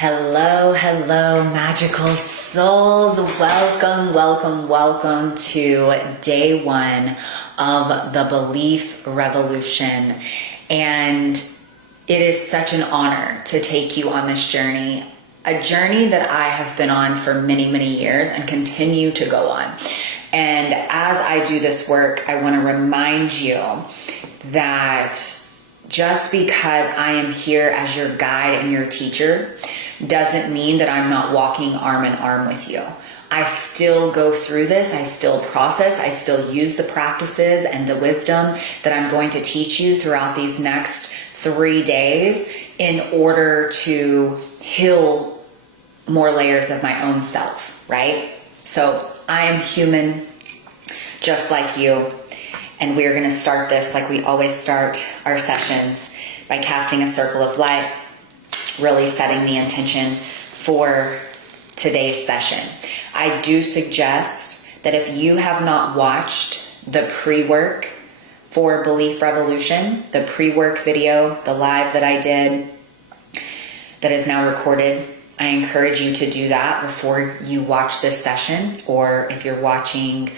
Hello, hello, magical souls. Welcome, welcome, welcome to day one of the belief revolution. And it is such an honor to take you on this journey, a journey that I have been on for many, many years and continue to go on. And as I do this work, I want to remind you that just because I am here as your guide and your teacher doesn't mean that I'm not walking arm in arm with you. I still go through this, I still process, I still use the practices and the wisdom that I'm going to teach you throughout these next 3 days in order to heal more layers of my own self, right? So I am human just like you. And we are going to start this like we always start our sessions by casting a circle of light, really setting the intention for today's session. I do suggest that if you have not watched the pre-work for Belief Revolution, the pre-work video, the live that I did that is now recorded, I encourage you to do that before you watch this session. Or if you're watching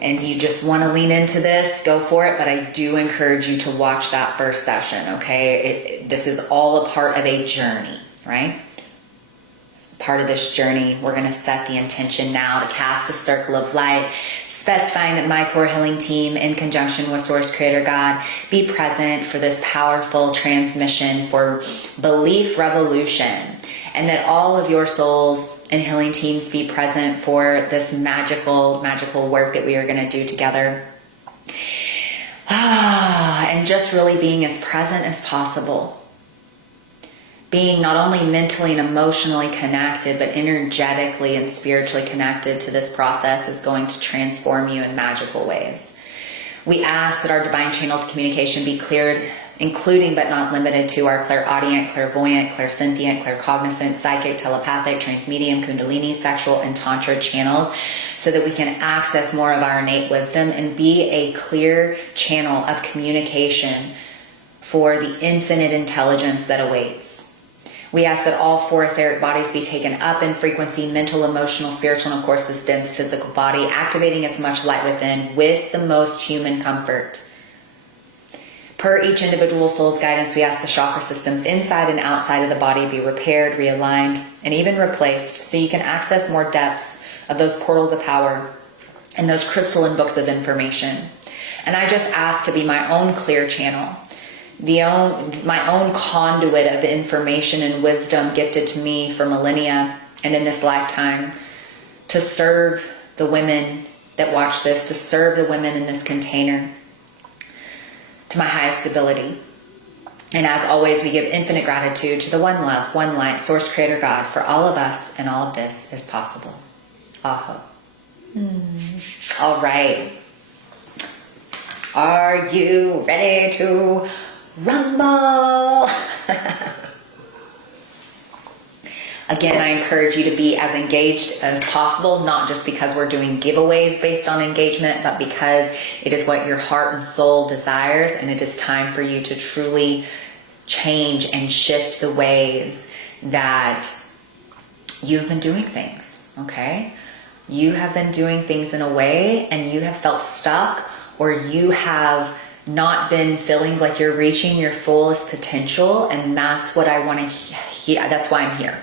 and you just want to lean into this, go for it. But I do encourage you to watch that first session, okay? This is all a part of a journey, right? Part of this journey, we're going to set the intention now to cast a circle of light, specifying that my core healing team, in conjunction with Source Creator God, be present for this powerful transmission for Belief Revolution, and that all of your souls and healing teams be present for this magical work that we are going to do together. And just really being as present as possible. Being not only mentally and emotionally connected, but energetically and spiritually connected to this process is going to transform you in magical ways. We ask that our divine channels of communication be cleared, including but not limited to our clairaudient, clairvoyant, clairsentient, claircognizant, psychic, telepathic, transmedium, kundalini, sexual, and tantra channels, so that we can access more of our innate wisdom and be a clear channel of communication for the infinite intelligence that awaits. We ask that all 4 etheric bodies be taken up in frequency, mental, emotional, spiritual, and of course this dense physical body, activating as much light within with the most human comfort. Per each individual soul's guidance, we ask the chakra systems inside and outside of the body be repaired, realigned, and even replaced so you can access more depths of those portals of power and those crystalline books of information. And I just ask to be my own clear channel, my own conduit of information and wisdom gifted to me for millennia and in this lifetime, to serve the women that watch this, to serve the women in this container to my highest ability. And as always, we give infinite gratitude to the one love, one light, Source Creator God, for all of us, and all of this is possible. Aho. All right. Are you ready to rumble? Again, I encourage you to be as engaged as possible, not just because we're doing giveaways based on engagement, but because it is what your heart and soul desires, and it is time for you to truly change and shift the ways that you've been doing things, okay? You have been doing things in a way and you have felt stuck, or you have not been feeling like you're reaching your fullest potential, and that's what I want to hear. That's why I'm here.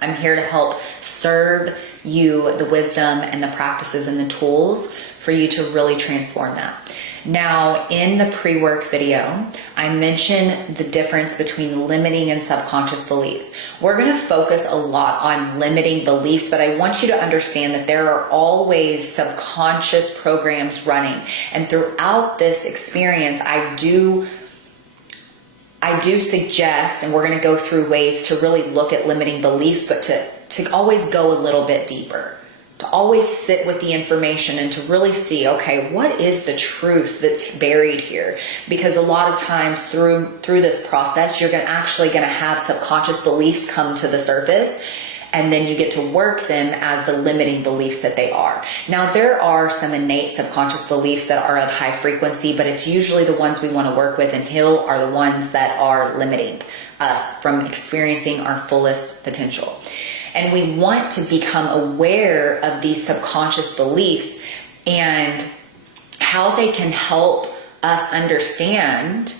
I'm here to help serve you the wisdom and the practices and the tools for you to really transform that. Now, in the pre-work video, I mentioned the difference between limiting and subconscious beliefs. We're going to focus a lot on limiting beliefs, but I want you to understand that there are always subconscious programs running. And throughout this experience, I do suggest, and we're going to go through ways to really look at limiting beliefs, but to always go a little bit deeper, to always sit with the information and to really see, okay, what is the truth that's buried here? Because a lot of times through this process, you're actually going to have subconscious beliefs come to the surface, and then you get to work them as the limiting beliefs that they are. Now, there are some innate subconscious beliefs that are of high frequency, but it's usually the ones we want to work with and heal are the ones that are limiting. us from experiencing our fullest potential. And we want to become aware of these subconscious beliefs and how they can help us understand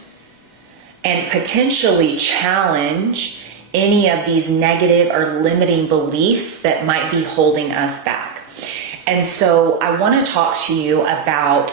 and potentially challenge any of these negative or limiting beliefs that might be holding us back. And so I want to talk to you about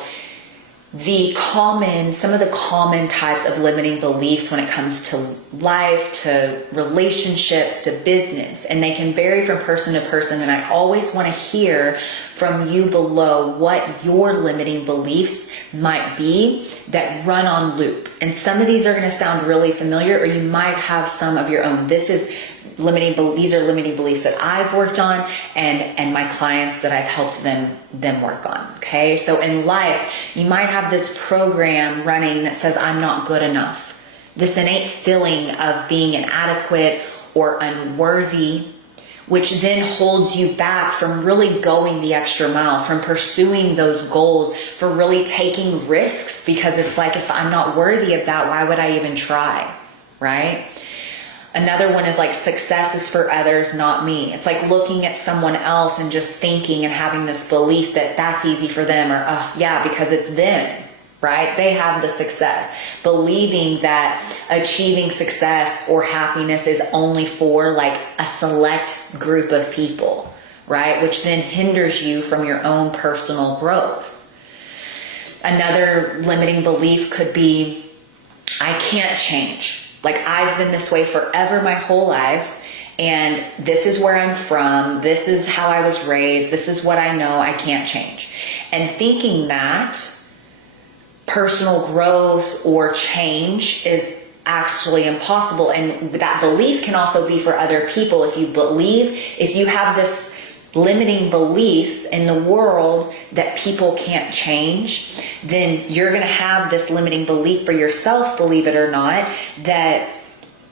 some of the common types of limiting beliefs when it comes to life, to relationships, to business, and they can vary from person to person. And I always want to hear from you below what your limiting beliefs might be that run on loop. And some of these are going to sound really familiar, or you might have some of your own. These are limiting beliefs that I've worked on and my clients that I've helped them work on. Okay. So in life, you might have this program running that says, I'm not good enough. This innate feeling of being inadequate or unworthy, which then holds you back from really going the extra mile, from pursuing those goals, for really taking risks, because it's like, if I'm not worthy of that, why would I even try? Right? Another one is like, success is for others, not me. It's like looking at someone else and just thinking and having this belief that that's easy for them, or, oh yeah, because it's them, right? They have the success. Believing that achieving success or happiness is only for like a select group of people, right? Which then hinders you from your own personal growth. Another limiting belief could be, I can't change. Like, I've been this way forever, my whole life, and this is where I'm from, this is how I was raised, this is what I know, I can't change. And thinking that personal growth or change is actually impossible. And that belief can also be for other people. If you have this limiting belief in the world that people can't change, then you're going to have this limiting belief for yourself, believe it or not, that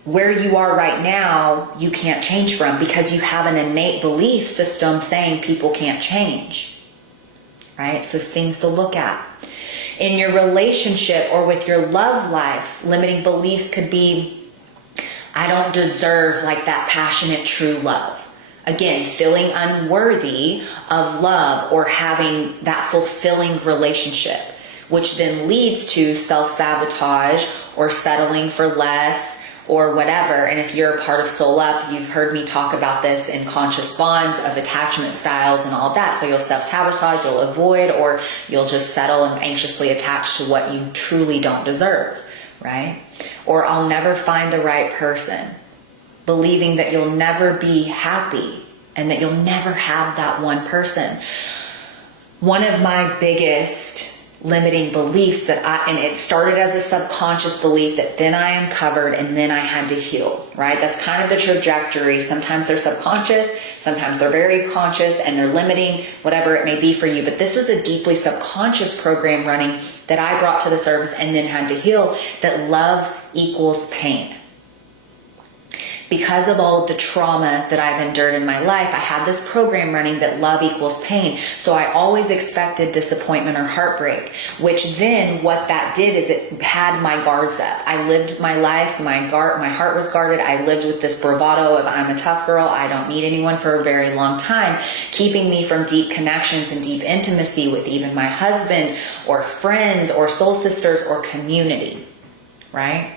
where you are right now, you can't change from, because you have an innate belief system saying people can't change, right? So things to look at. In your relationship or with your love life, limiting beliefs could be, I don't deserve like that passionate, true love. Again, feeling unworthy of love or having that fulfilling relationship, which then leads to self-sabotage or settling for less or whatever. And if you're a part of Soul Up, you've heard me talk about this in conscious bonds of attachment styles and all of that. So you'll self-sabotage, you'll avoid, or you'll just settle and anxiously attach to what you truly don't deserve, right? Or I'll never find the right person. Believing that you'll never be happy and that you'll never have that one person. One of my biggest limiting beliefs and it started as a subconscious belief that then I uncovered and then I had to heal, right? That's kind of the trajectory. Sometimes they're subconscious, sometimes they're very conscious and they're limiting, whatever it may be for you. But this was a deeply subconscious program running that I brought to the surface and then had to heal, that love equals pain. Because of all of the trauma that I've endured in my life, I had this program running that love equals pain. So I always expected disappointment or heartbreak, which then what that did is it had my guards up. I lived my life, my heart was guarded. I lived with this bravado of, I'm a tough girl, I don't need anyone, for a very long time, keeping me from deep connections and deep intimacy with even my husband or friends or soul sisters or community, right?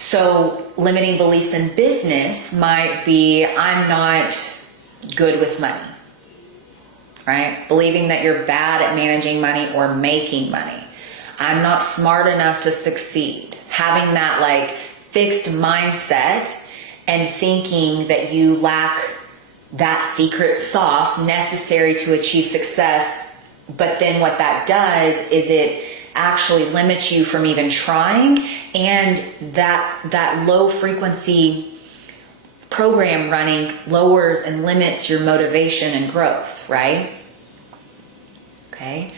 So limiting beliefs in business might be, I'm not good with money, right? Believing that you're bad at managing money or making money. I'm not smart enough to succeed. Having that like fixed mindset and thinking that you lack that secret sauce necessary to achieve success. But then what that does is it actually limits you from even trying, and that low frequency program running lowers and limits your motivation and growth, right? Okay.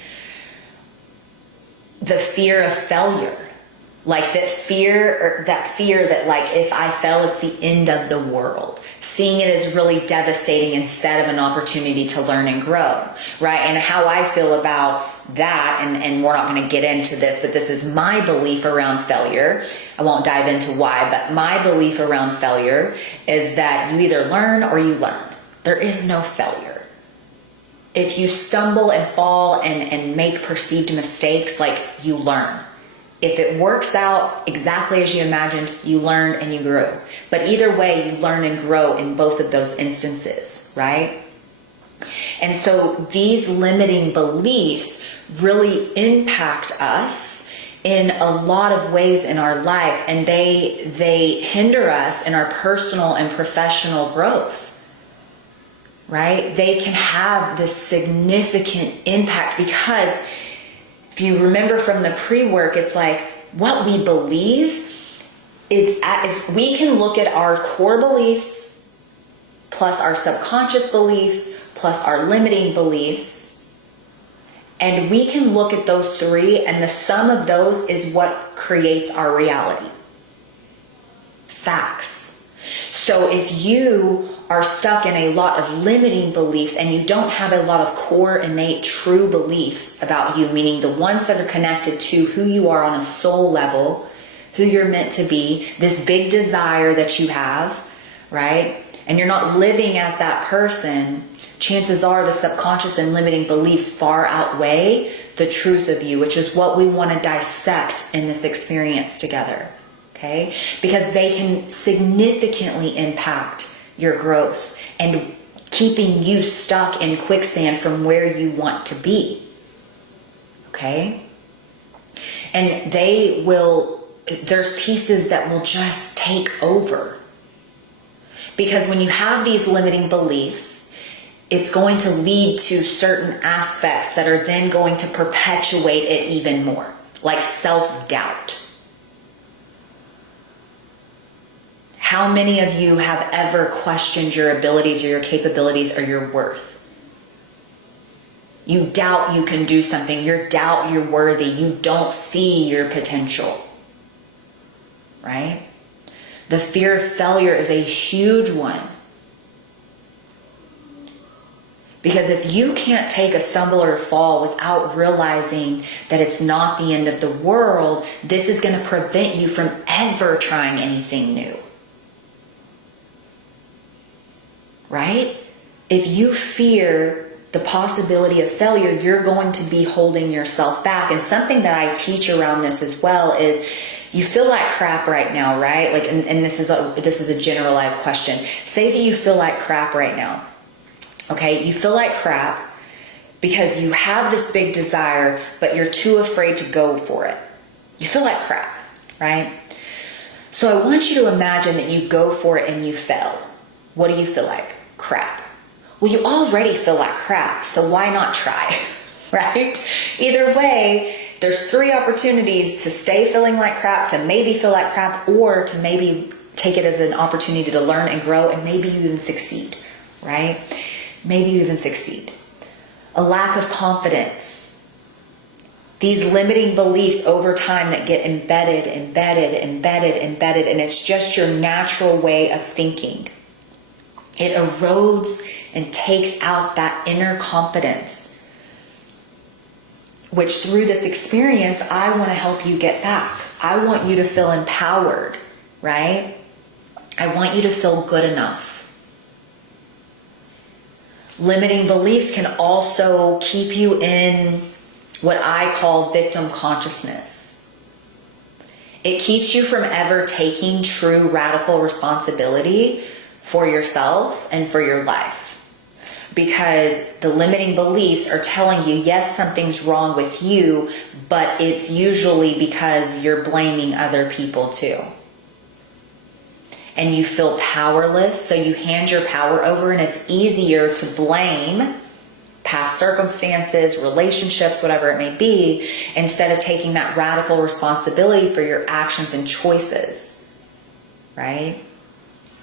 The fear of failure, like that fear that like, if I fail, it's the end of the world. Seeing it as really devastating instead of an opportunity to learn and grow, right? And how I feel about that, and we're not going to get into this, but this is my belief around failure. I won't dive into why, but my belief around failure is that you either learn or you learn. There is no failure. If you stumble and fall and make perceived mistakes, like, you learn. If it works out exactly as you imagined, you learn and you grew. But either way, you learn and grow in both of those instances, right? And so these limiting beliefs really impact us in a lot of ways in our life, and they hinder us in our personal and professional growth, right? They can have this significant impact because if you remember from the pre-work, it's like what we believe is, if we can look at our core beliefs plus our subconscious beliefs plus our limiting beliefs, and we can look at those three, and the sum of those is what creates our reality. Facts. So if you are stuck in a lot of limiting beliefs and you don't have a lot of core, innate, true beliefs about you, meaning the ones that are connected to who you are on a soul level, who you're meant to be, this big desire that you have, right? And you're not living as that person, chances are the subconscious and limiting beliefs far outweigh the truth of you, which is what we want to dissect in this experience together, okay? Because they can significantly impact your growth and keeping you stuck in quicksand from where you want to be, okay? And there's pieces that will just take over. Because when you have these limiting beliefs, it's going to lead to certain aspects that are then going to perpetuate it even more, like self-doubt. How many of you have ever questioned your abilities or your capabilities or your worth? You doubt you can do something. You doubt you're worthy. You don't see your potential, right? The fear of failure is a huge one. Because if you can't take a stumble or a fall without realizing that it's not the end of the world, this is going to prevent you from ever trying anything new. Right? If you fear the possibility of failure, you're going to be holding yourself back. And something that I teach around this as well is, you feel like crap right now, right? Like, and this is a generalized question. Say that you feel like crap right now. Okay, you feel like crap because you have this big desire, but you're too afraid to go for it. You feel like crap, right? So I want you to imagine that you go for it and you fail. What do you feel like? Crap. Well, you already feel like crap, so why not try, right? Either way, there's 3 opportunities to stay feeling like crap, to maybe feel like crap, or to maybe take it as an opportunity to learn and grow, and maybe you even succeed, right? Maybe you even succeed. A lack of confidence. These limiting beliefs over time that get embedded, and it's just your natural way of thinking. It erodes and takes out that inner confidence, which through this experience, I want to help you get back. I want you to feel empowered, right? I want you to feel good enough. Limiting beliefs can also keep you in what I call victim consciousness. It keeps you from ever taking true radical responsibility for yourself and for your life. Because the limiting beliefs are telling you, yes, something's wrong with you, but it's usually because you're blaming other people too. And you feel powerless, so you hand your power over, and it's easier to blame past circumstances, relationships, whatever it may be, instead of taking that radical responsibility for your actions and choices, right?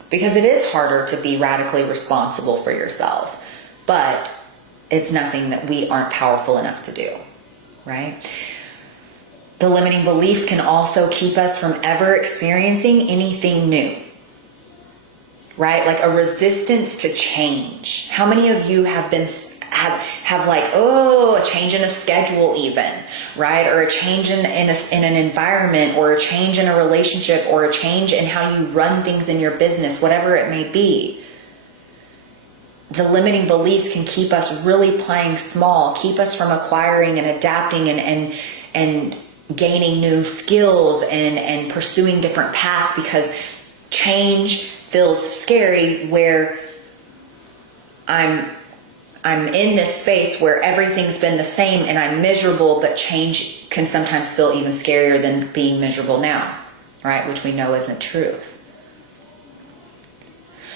Because it is harder to be radically responsible for yourself, but it's nothing that we aren't powerful enough to do, right? The limiting beliefs can also keep us from ever experiencing anything new. Right? Like a resistance to change. How many of you have been have like, oh, a change in a schedule even, right? Or a change in an environment, or a change in a relationship, or a change in how you run things in your business, whatever it may be. The limiting beliefs can keep us really playing small, keep us from acquiring and adapting and gaining new skills and pursuing different paths, because change feels scary, where I'm in this space where everything's been the same and I'm miserable, but change can sometimes feel even scarier than being miserable now, right? Which we know isn't true.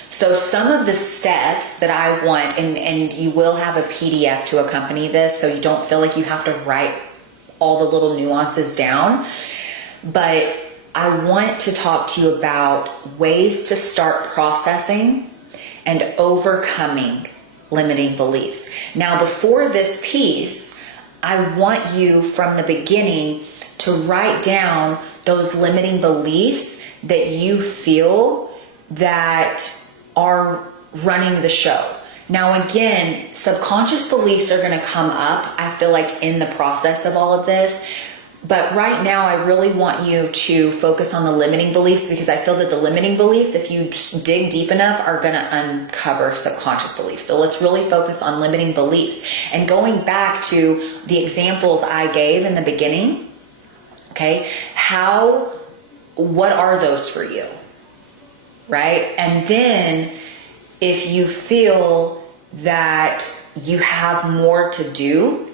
So some of the steps that I want, and you will have a PDF to accompany this, so you don't feel like you have to write all the little nuances down, but I want to talk to you about ways to start processing and overcoming limiting beliefs. Now, before this piece, I want you from the beginning to write down those limiting beliefs that you feel that are running the show. Now, again, subconscious beliefs are going to come up, I feel like, in the process of all of this. But right now, I really want you to focus on the limiting beliefs, because I feel that the limiting beliefs, if you just dig deep enough, are going to uncover subconscious beliefs. So let's really focus on limiting beliefs. And going back to the examples I gave in the beginning, okay, what are those for you, right? And then if you feel that you have more to do,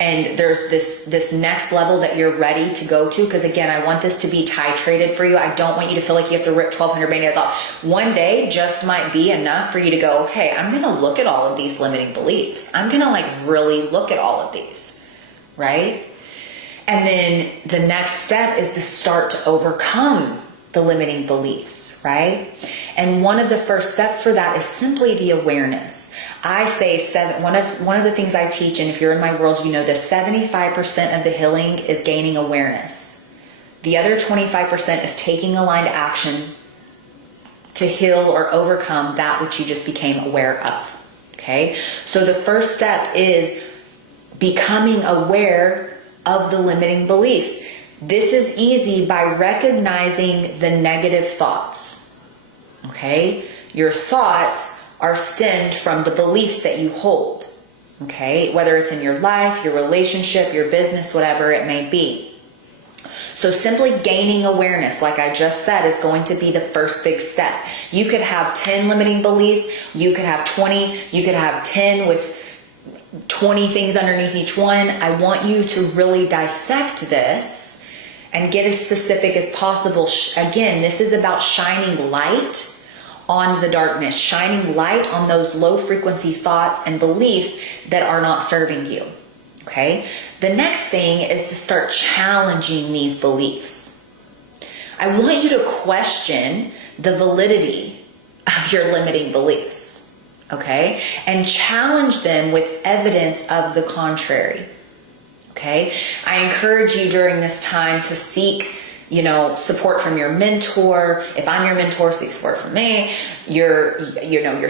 and there's this next level that you're ready to go to, because again, I want this to be titrated for you. I don't want you to feel like you have to rip 1,200 band-aids off. One day just might be enough for you to go, okay, I'm going to look at all of these limiting beliefs. I'm going to like really look at all of these, right? And then the next step is to start to overcome the limiting beliefs, right? And one of the first steps for that is simply the awareness. I say one of the things I teach, and if you're in my world, you know this, 75% of the healing is gaining awareness. The other 25% is taking aligned action to heal or overcome that which you just became aware of. Okay? So the first step is becoming aware of the limiting beliefs. This is easy by recognizing the negative thoughts. Okay? Your thoughts are stemmed from the beliefs that you hold. Okay? Whether it's in your life, your relationship, your business, whatever it may be. So simply gaining awareness, like I just said, is going to be the first big step. You could have 10 limiting beliefs, you could have 20, you could have 10 with 20 things underneath each one. I want you to really dissect this and get as specific as possible. Again, this is about shining light on the darkness, shining light on those low frequency thoughts and beliefs that are not serving you. Okay? The next thing is to start challenging these beliefs. I want you to question the validity of your limiting beliefs. Okay? And challenge them with evidence of the contrary. Okay? I encourage you during this time to seek support from your mentor. If I'm your mentor, seek support from me, your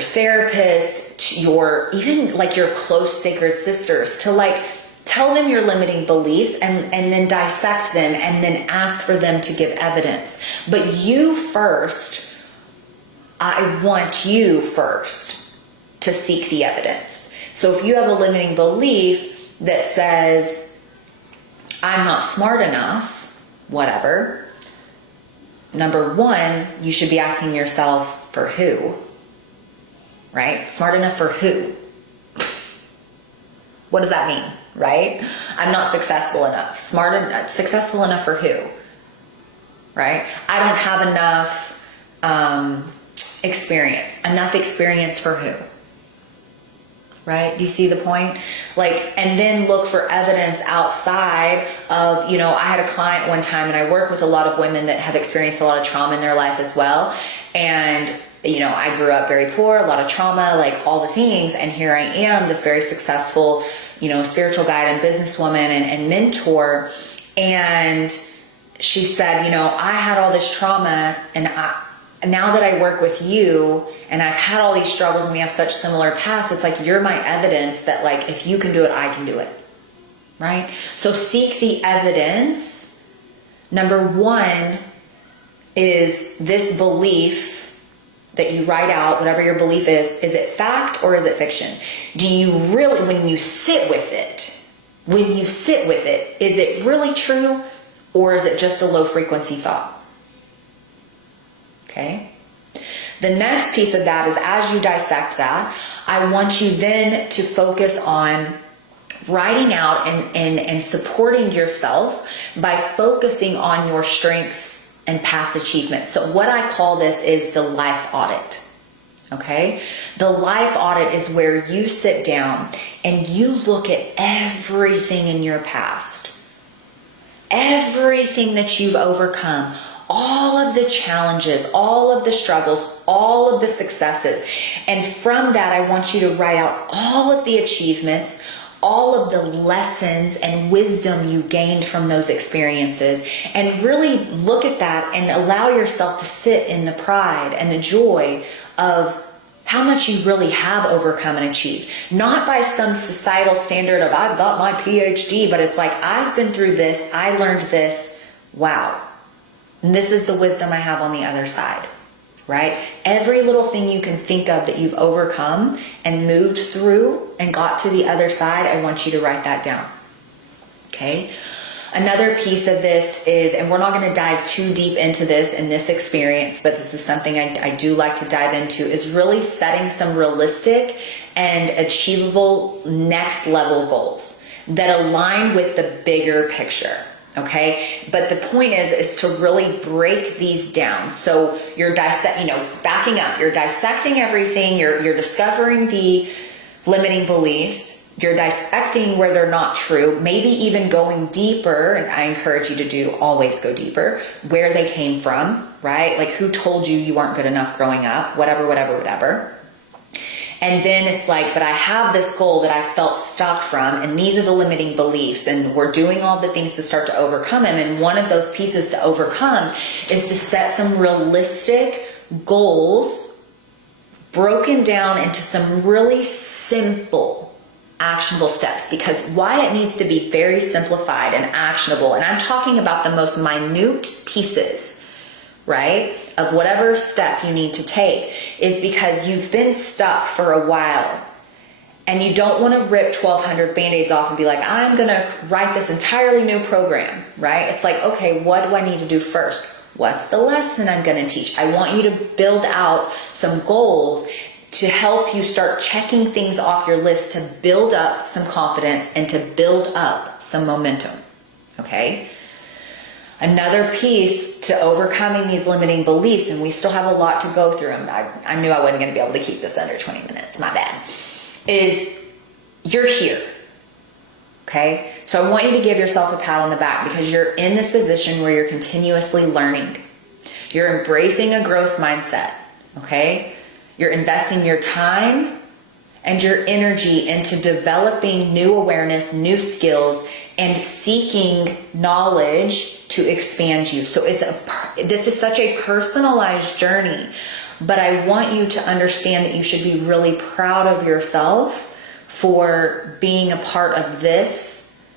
therapist, even like your close sacred sisters, to tell them your limiting beliefs and then dissect them and then ask for them to give evidence. But you first, I want you first to seek the evidence. So if you have a limiting belief that says, I'm not smart enough, whatever. Number one, you should be asking yourself, for who? Right? Smart enough for who? What does that mean? Right? I'm not successful enough. Successful enough for who? Right? I don't have enough experience. Enough experience for who? Right? Do you see the point? And then look for evidence outside of, I had a client one time, and I work with a lot of women that have experienced a lot of trauma in their life as well. And, I grew up very poor, a lot of trauma, all the things. And here I am, this very successful, spiritual guide and businesswoman and mentor. And she said, I had all this trauma, and now that I work with you and I've had all these struggles and we have such similar paths, it's like you're my evidence that like if you can do it, I can do it. Right? So seek the evidence. Number one is this belief that you write out, whatever your belief is it fact or is it fiction? Do you really, when you sit with it, is it really true or is it just a low frequency thought? Okay. The next piece of that is as you dissect that, I want you then to focus on writing out and supporting yourself by focusing on your strengths and past achievements. So what I call this is the life audit. Okay? The life audit is where you sit down and you look at everything in your past, everything that you've overcome, all of the challenges, all of the struggles, all of the successes. And from that, I want you to write out all of the achievements, all of the lessons and wisdom you gained from those experiences, and really look at that and allow yourself to sit in the pride and the joy of how much you really have overcome and achieved. Not by some societal standard of I've got my PhD, but it's like I've been through this, I learned this, wow. And this is the wisdom I have on the other side. Right? Every little thing you can think of that you've overcome and moved through and got to the other side, I want you to write that down. Okay? Another piece of this is, and we're not going to dive too deep into this in this experience, but this is something I do like to dive into, is really setting some realistic and achievable next level goals that align with the bigger picture. Okay. But the point is to really break these down. So you're backing up, you're dissecting everything. You're discovering the limiting beliefs. You're dissecting where they're not true, maybe even going deeper. And I encourage you to always go deeper, where they came from, right? Like who told you weren't good enough growing up, whatever. And then it's like, but I have this goal that I felt stuck from, and these are the limiting beliefs, and we're doing all the things to start to overcome them. And one of those pieces to overcome is to set some realistic goals broken down into some really simple, actionable steps. Because why it needs to be very simplified and actionable, and I'm talking about the most minute pieces, right, of whatever step you need to take, is because you've been stuck for a while and you don't want to rip 1,200 Band-Aids off and be like, I'm going to write this entirely new program, right? It's like, okay, what do I need to do first? What's the lesson I'm going to teach? I want you to build out some goals to help you start checking things off your list to build up some confidence and to build up some momentum, okay? Another piece to overcoming these limiting beliefs, and we still have a lot to go through, and I knew I wasn't going to be able to keep this under 20 minutes, my bad, is you're here, okay? So I want you to give yourself a pat on the back because you're in this position where you're continuously learning. You're embracing a growth mindset, okay? You're investing your time and your energy into developing new awareness, new skills, and seeking knowledge to expand you. So this is such a personalized journey, but I want you to understand that you should be really proud of yourself for being a part of this,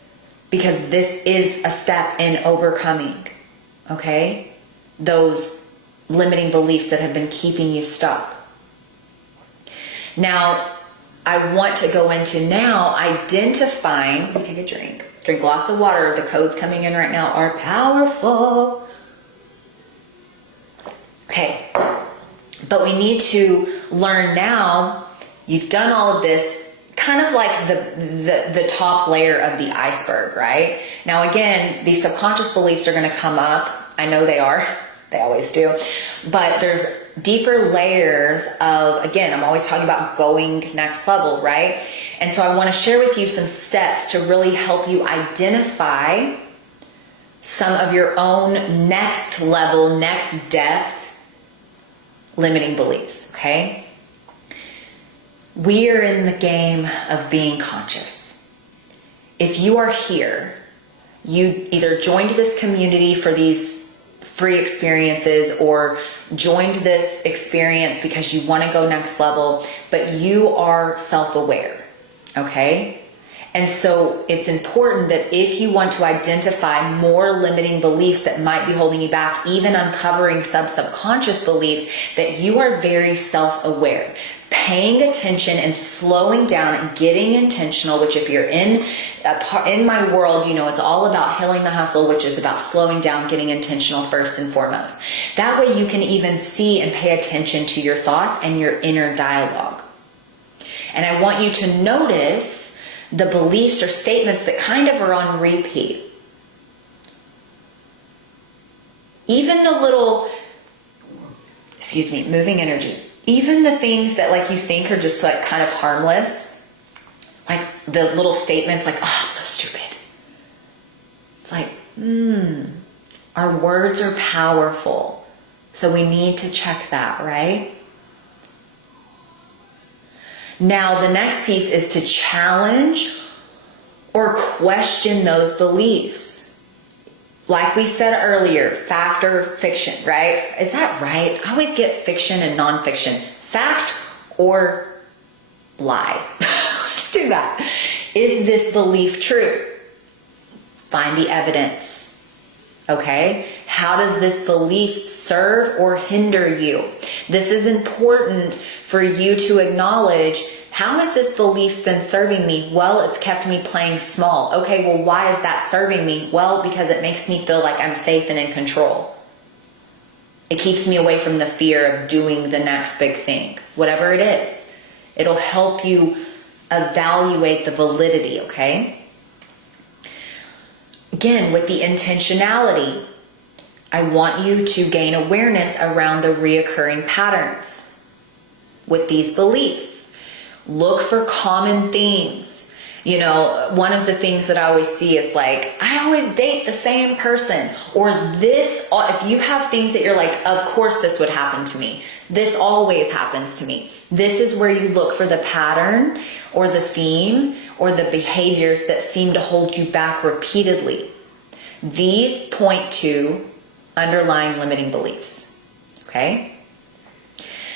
because this is a step in overcoming, okay, those limiting beliefs that have been keeping you stuck. Now, I want to go into now identifying, let me take a drink lots of water. The codes coming in right now are powerful. Okay, but we need to learn now. You've done all of this, kind of like the top layer of the iceberg, right? Now again, these subconscious beliefs are going to come up. I know they are. They always do. But there's deeper layers of, again, I'm always talking about going next level, right? And so I want to share with you some steps to really help you identify some of your own next level, next depth limiting beliefs, okay? We are in the game of being conscious. If you are here, you either joined this community for free experiences or joined this experience because you want to go next level, but you are self-aware, okay? And so it's important that if you want to identify more limiting beliefs that might be holding you back, even uncovering subconscious beliefs, that you are very self-aware. Paying attention and slowing down and getting intentional, which if you're in my world, you know, it's all about healing the hustle, which is about slowing down, getting intentional first and foremost. That way you can even see and pay attention to your thoughts and your inner dialogue. And I want you to notice the beliefs or statements that kind of are on repeat. Even the little, moving energy. Even the things that like you think are just like kind of harmless, like the little statements like, oh, I'm so stupid. It's like, our words are powerful. So we need to check that, right? Now, the next piece is to challenge or question those beliefs. Like we said earlier, fact or fiction, right? Is that right? I always get fiction and nonfiction. Fact or lie? Let's do that. Is this belief true? Find the evidence. Okay? How does this belief serve or hinder you? This is important for you to acknowledge. How has this belief been serving me? Well, it's kept me playing small. Okay, well, why is that serving me? Well, because it makes me feel like I'm safe and in control. It keeps me away from the fear of doing the next big thing, whatever it is. It'll help you evaluate the validity, okay? Again, with the intentionality, I want you to gain awareness around the reoccurring patterns with these beliefs. Look for common themes. You know, one of the things that I always see is like, I always date the same person, or this, if you have things that you're like, of course this would happen to me. This always happens to me. This is where you look for the pattern or the theme or the behaviors that seem to hold you back repeatedly. These point to underlying limiting beliefs, okay?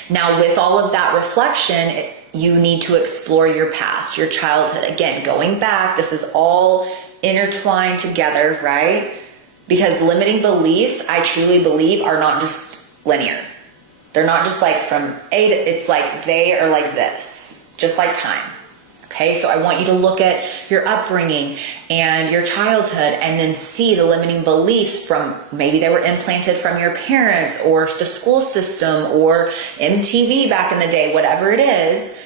Now, with all of that reflection, you need to explore your past, your childhood. Again, going back, this is all intertwined together, right? Because limiting beliefs, I truly believe, are not just linear. They're not just like from A to, it's like they are like this, just like time. Okay, so I want you to look at your upbringing and your childhood and then see the limiting beliefs from, maybe they were implanted from your parents or the school system or MTV back in the day, whatever it is.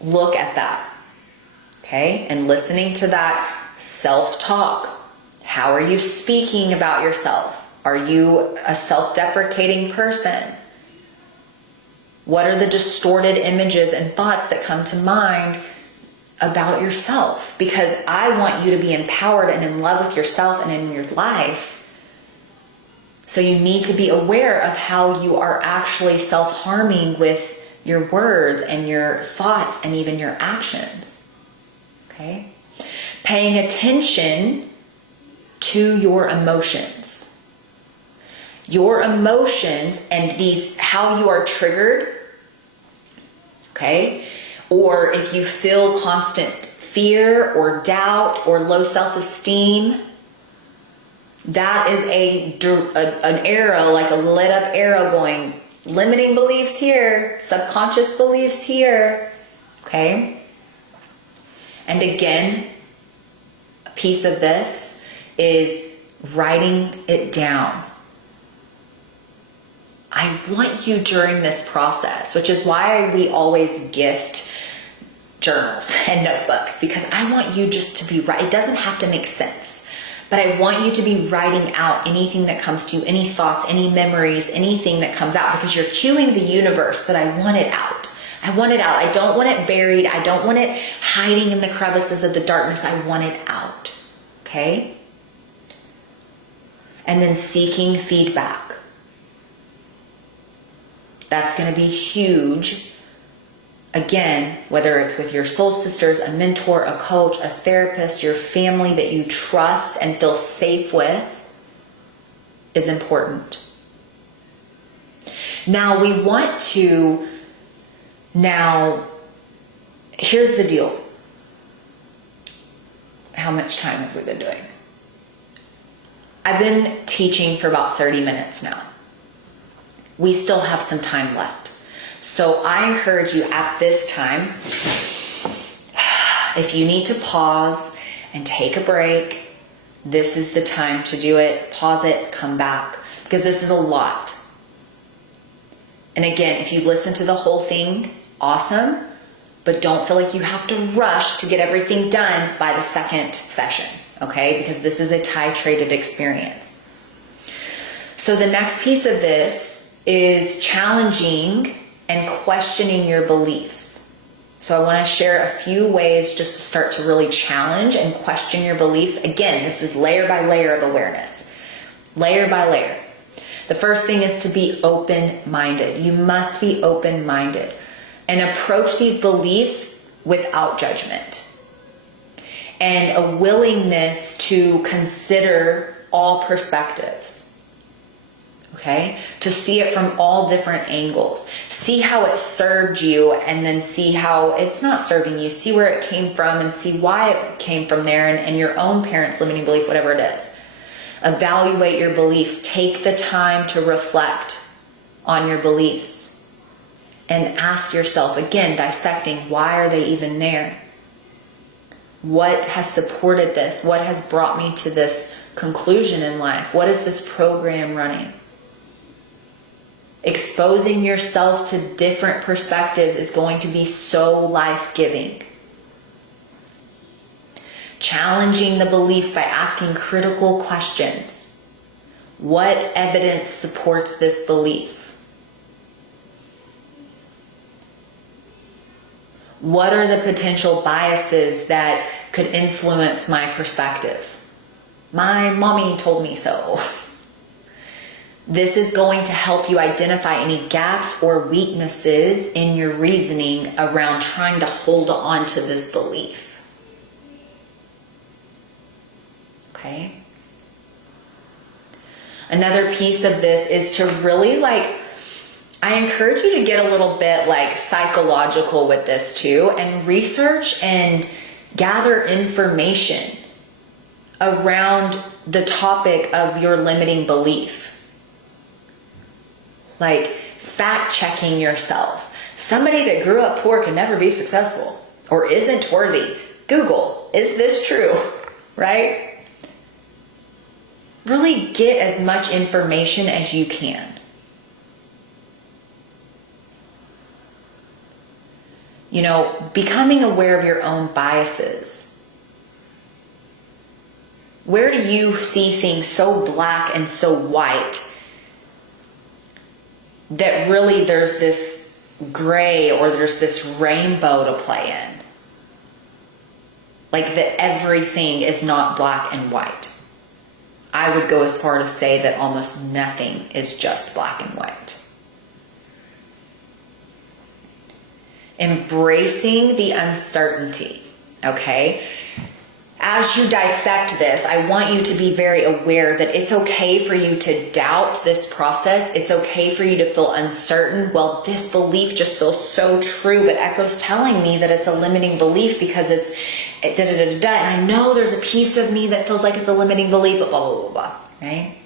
Look at that, okay? And listening to that self-talk. How are you speaking about yourself? Are you a self-deprecating person? What are the distorted images and thoughts that come to mind about yourself? Because I want you to be empowered and in love with yourself and in your life. So you need to be aware of how you are actually self-harming with your words and your thoughts and even your actions. Okay? Paying attention to your emotions. Your emotions and these, how you are triggered. Okay? Or if you feel constant fear or doubt or low self-esteem, that is an arrow, like a lit up arrow going, limiting beliefs here, subconscious beliefs here, okay? And again, a piece of this is writing it down. I want you during this process, which is why we always gift journals and notebooks, because I want you just to be right. It doesn't have to make sense, but I want you to be writing out anything that comes to you, any thoughts, any memories, anything that comes out, because you're cueing the universe that I want it out. I want it out. I don't want it buried. I don't want it hiding in the crevices of the darkness. I want it out. Okay? And then seeking feedback. That's going to be huge. Again, whether it's with your soul sisters, a mentor, a coach, a therapist, your family that you trust and feel safe with, is important. Now we want to, here's the deal. How much time have we been doing? I've been teaching for about 30 minutes now. We still have some time left. So I encourage you at this time, if you need to pause and take a break, this is the time to do it. Pause it, come back, because this is a lot. And again, if you listen to the whole thing, awesome, but don't feel like you have to rush to get everything done by the second session, okay? Because this is a titrated experience. So the next piece of this is challenging and questioning your beliefs. So I want to share a few ways just to start to really challenge and question your beliefs. Again, this is layer by layer of awareness. Layer by layer. The first thing is to be open-minded. You must be open-minded and approach these beliefs without judgment. And a willingness to consider all perspectives. Okay? To see it from all different angles. See how it served you and then see how it's not serving you. See where it came from and see why it came from there and your own parents' limiting belief, whatever it is. Evaluate your beliefs. Take the time to reflect on your beliefs and ask yourself, again, dissecting, why are they even there? What has supported this? What has brought me to this conclusion in life? What is this program running? Exposing yourself to different perspectives is going to be so life-giving. Challenging the beliefs by asking critical questions. What evidence supports this belief? What are the potential biases that could influence my perspective? My mommy told me so. This is going to help you identify any gaps or weaknesses in your reasoning around trying to hold on to this belief. Okay? Another piece of this is to really I encourage you to get a little bit psychological with this too and research and gather information around the topic of your limiting belief. Fact checking yourself. Somebody that grew up poor can never be successful or isn't worthy. Google, is this true? Right? Really get as much information as you can. Becoming aware of your own biases. Where do you see things so black and so white that really there's this gray or there's this rainbow to play in? That everything is not black and white. I would go as far to say that almost nothing is just black and white. Embracing the uncertainty, okay? As you dissect this, I want you to be very aware that it's okay for you to doubt this process. It's okay for you to feel uncertain. Well, this belief just feels so true, but Echo's telling me that it's a limiting belief because it's and I know there's a piece of me that feels like it's a limiting belief, but blah, blah, blah, blah, right?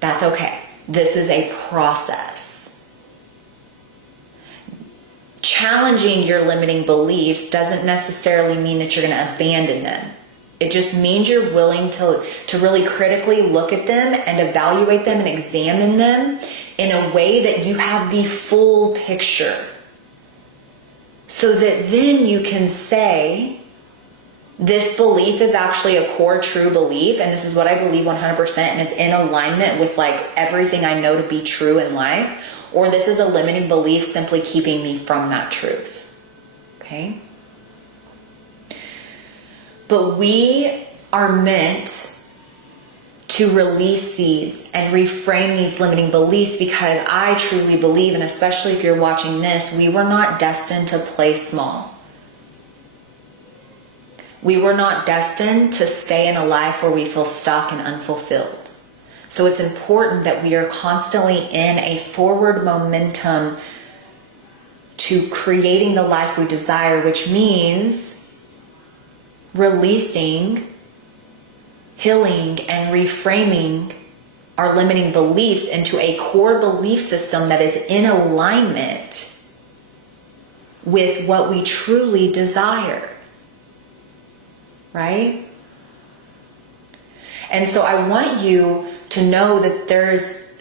That's okay. This is a process. Challenging your limiting beliefs doesn't necessarily mean that you're going to abandon them. It just means you're willing to really critically look at them and evaluate them and examine them in a way that you have the full picture. So that then you can say, this belief is actually a core true belief, and this is what I believe 100%, and it's in alignment with everything I know to be true in life, or this is a limiting belief simply keeping me from that truth. Okay? But we are meant to release these and reframe these limiting beliefs, because I truly believe, and especially if you're watching this, we were not destined to play small. We were not destined to stay in a life where we feel stuck and unfulfilled. So it's important that we are constantly in a forward momentum to creating the life we desire, which means releasing, healing, and reframing our limiting beliefs into a core belief system that is in alignment with what we truly desire. Right? And so I want you to know that there's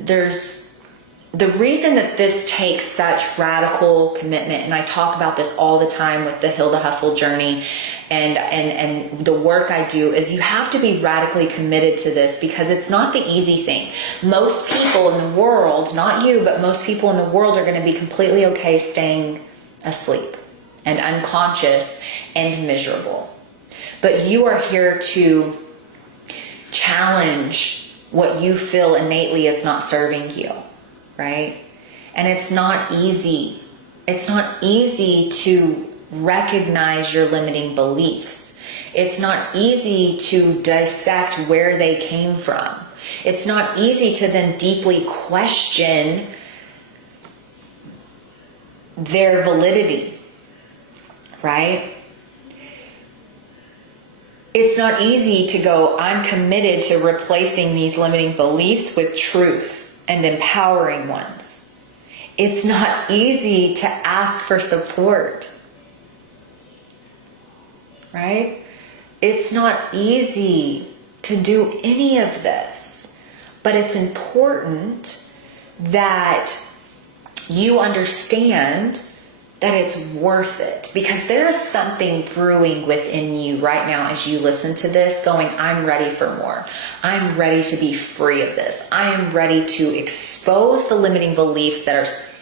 the reason that this takes such radical commitment, and I talk about this all the time with the Heal the Hustle journey and the work I do, is you have to be radically committed to this, because it's not the easy thing. Most people in the world, not you, but most people in the world are going to be completely okay staying asleep and unconscious and miserable. But you are here to challenge what you feel innately is not serving you, right? And it's not easy. It's not easy to recognize your limiting beliefs. It's not easy to dissect where they came from. It's not easy to then deeply question their validity, right? It's not easy to go, I'm committed to replacing these limiting beliefs with truth and empowering ones. It's not easy to ask for support, right? It's not easy to do any of this, but it's important that you understand that it's worth it, because there is something brewing within you right now as you listen to this going, I'm ready for more. I'm ready to be free of this. I am ready to expose the limiting beliefs that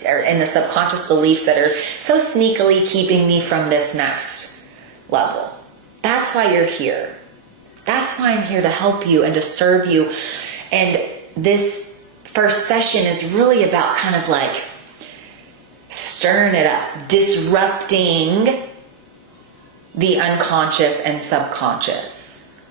are in the subconscious beliefs that are so sneakily keeping me from this next level. That's why you're here. That's why I'm here to help you and to serve you. And this first session is really about kind of like stirring it up, disrupting the unconscious and subconscious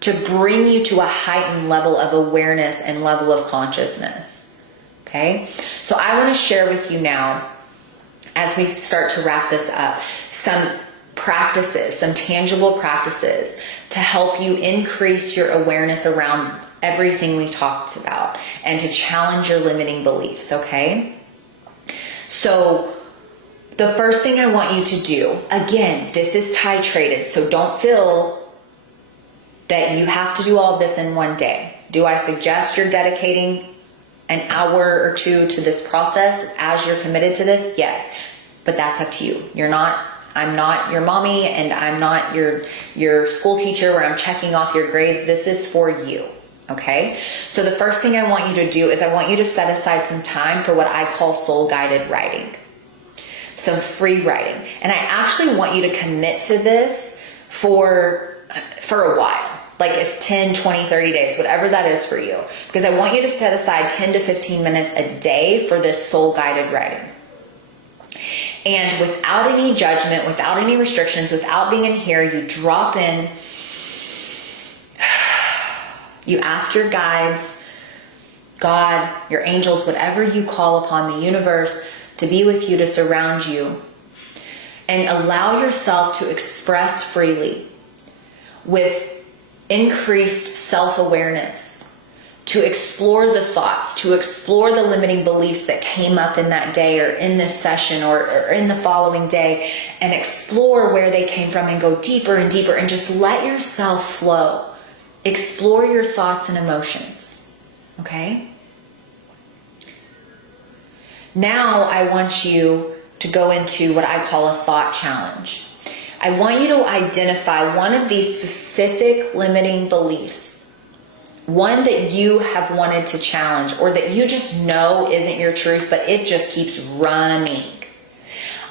to bring you to a heightened level of awareness and level of consciousness. Okay? So I want to share with you now, as we start to wrap this up, some practices, some tangible practices to help you increase your awareness around everything we talked about and to challenge your limiting beliefs, okay? So the first thing I want you to do, again, this is titrated, so don't feel that you have to do all of this in one day. Do I suggest you're dedicating an hour or two to this process as you're committed to this? Yes, but that's up to you. I'm not your mommy, and I'm not your school teacher where I'm checking off your grades. This is for you. Okay, so the first thing I want you to do is I want you to set aside some time for what I call soul-guided writing, some free writing. And I actually want you to commit to this for a while, like if 10, 20, 30 days, whatever that is for you, because I want you to set aside 10 to 15 minutes a day for this soul-guided writing. And without any judgment, without any restrictions, without being in here, you drop in. You ask your guides, God, your angels, whatever you call upon, the universe, to be with you, to surround you, and allow yourself to express freely with increased self-awareness, to explore the thoughts, to explore the limiting beliefs that came up in that day or in this session or in the following day, and explore where they came from and go deeper and deeper and just let yourself flow. Explore your thoughts and emotions, okay? Now I want you to go into what I call a thought challenge. I want you to identify one of these specific limiting beliefs, one that you have wanted to challenge or that you just know isn't your truth, but it just keeps running.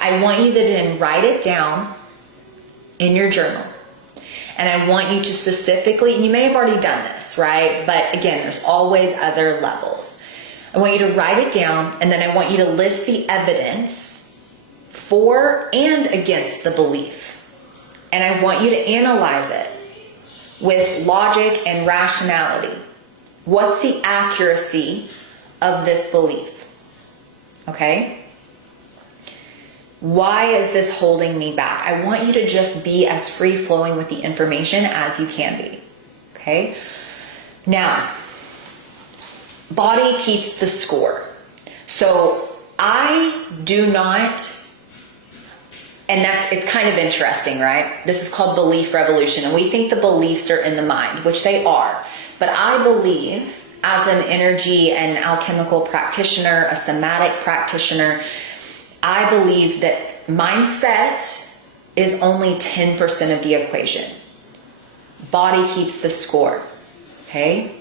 I want you to then write it down in your journal. And I want you to specifically, and you may have already done this, right? But again, there's always other levels. I want you to write it down, and then I want you to list the evidence for and against the belief. and I want you to analyze it with logic and rationality. What's the accuracy of this belief? Okay? Why is this holding me back? I want you to just be as free-flowing with the information as you can be. Okay? Now, body keeps the score. So I do not, and it's kind of interesting, right? This is called belief revolution, and we think the beliefs are in the mind, which they are. But I believe, as an energy and alchemical practitioner, a somatic practitioner, I believe that mindset is only 10% of the equation. Body keeps the score, okay?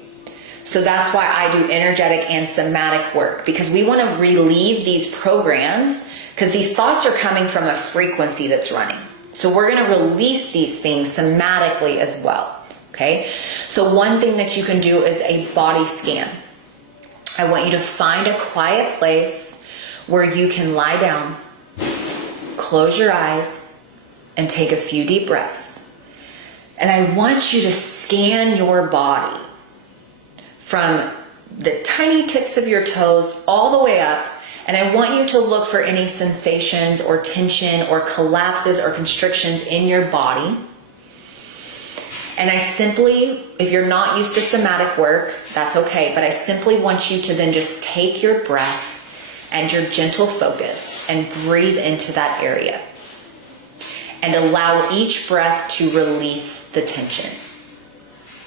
So that's why I do energetic and somatic work, because we want to relieve these programs, because these thoughts are coming from a frequency that's running. So we're going to release these things somatically as well, okay? So one thing that you can do is a body scan. I want you to find a quiet place where you can lie down, close your eyes, and take a few deep breaths. And I want you to scan your body from the tiny tips of your toes all the way up. And I want you to look for any sensations or tension or collapses or constrictions in your body. And I simply, if you're not used to somatic work, that's okay. But I simply want you to then just take your breath and your gentle focus and breathe into that area. And allow each breath to release the tension.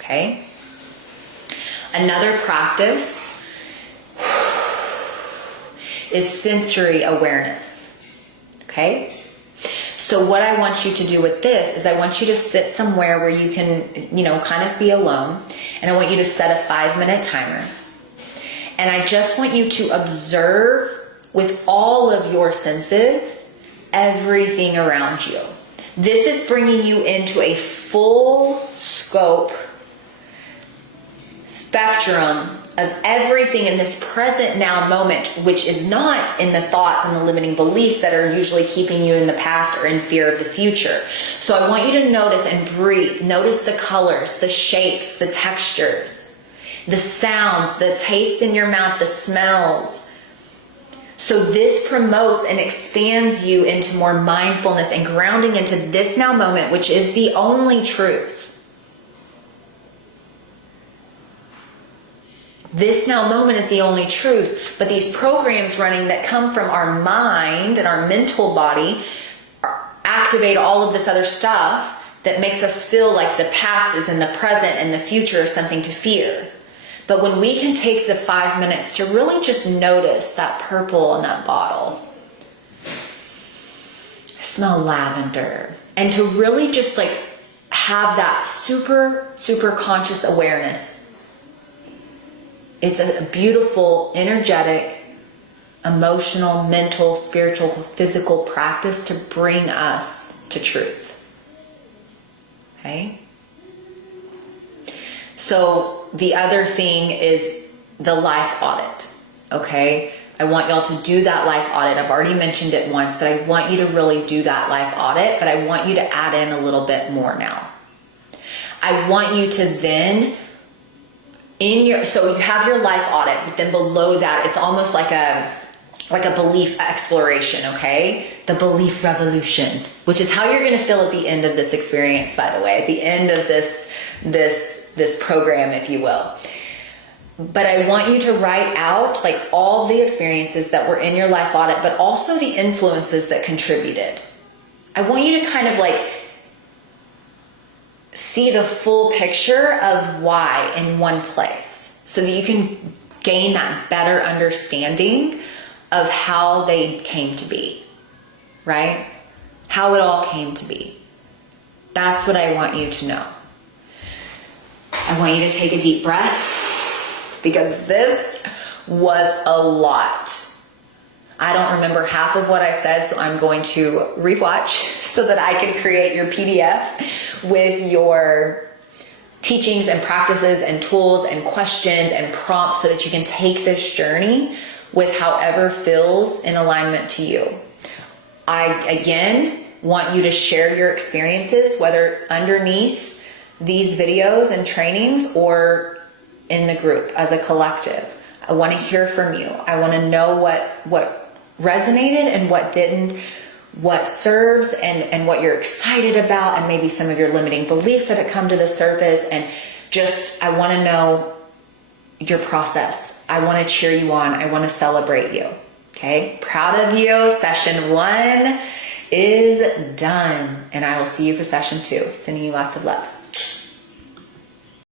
Okay? Another practice is sensory awareness. Okay? So what I want you to do with this is I want you to sit somewhere where you can, kind of be alone. And I want you to set a 5-minute timer. And I just want you to observe with all of your senses everything around you. This is bringing you into a full scope spectrum of everything in this present now moment, which is not in the thoughts and the limiting beliefs that are usually keeping you in the past or in fear of the future. So I want you to notice and breathe. Notice the colors, the shapes, the textures, the sounds, the taste in your mouth, the smells. So this promotes and expands you into more mindfulness and grounding into this now moment, which is the only truth. This now moment is the only truth, but these programs running that come from our mind and our mental body activate all of this other stuff that makes us feel like the past is in the present and the future is something to fear. But when we can take the 5 minutes to really just notice that purple in that bottle, I smell lavender, and to really just have that super, super conscious awareness. It's a beautiful, energetic, emotional, mental, spiritual, physical practice to bring us to truth. Okay? So the other thing is the life audit. Okay? I want y'all to do that life audit. I've already mentioned it once, but I want you to really do that life audit, but I want you to add in a little bit more now. I want you to then so you have your life audit, but then below that, it's almost like a belief exploration, okay? The belief revolution, which is how you're going to feel at the end of this experience, by the way, at the end of this program, if you will. But I want you to write out all the experiences that were in your life audit, but also the influences that contributed. I want you to kind of see the full picture of why in one place so that you can gain that better understanding of how they came to be, right? How it all came to be. That's what I want you to know. I want you to take a deep breath because this was a lot. I don't remember half of what I said, so I'm going to rewatch so that I can create your PDF with your teachings and practices and tools and questions and prompts so that you can take this journey with however feels in alignment to you. I, again, want you to share your experiences, whether underneath these videos and trainings or in the group as a collective. I want to hear from you. I want to know what resonated and what didn't, what serves and what you're excited about, and maybe some of your limiting beliefs that have come to the surface. And just, I want to know your process. I want to cheer you on. I want to celebrate you. Okay. Proud of you. Session 1 is done, and I will see you for session 2. Sending you lots of love.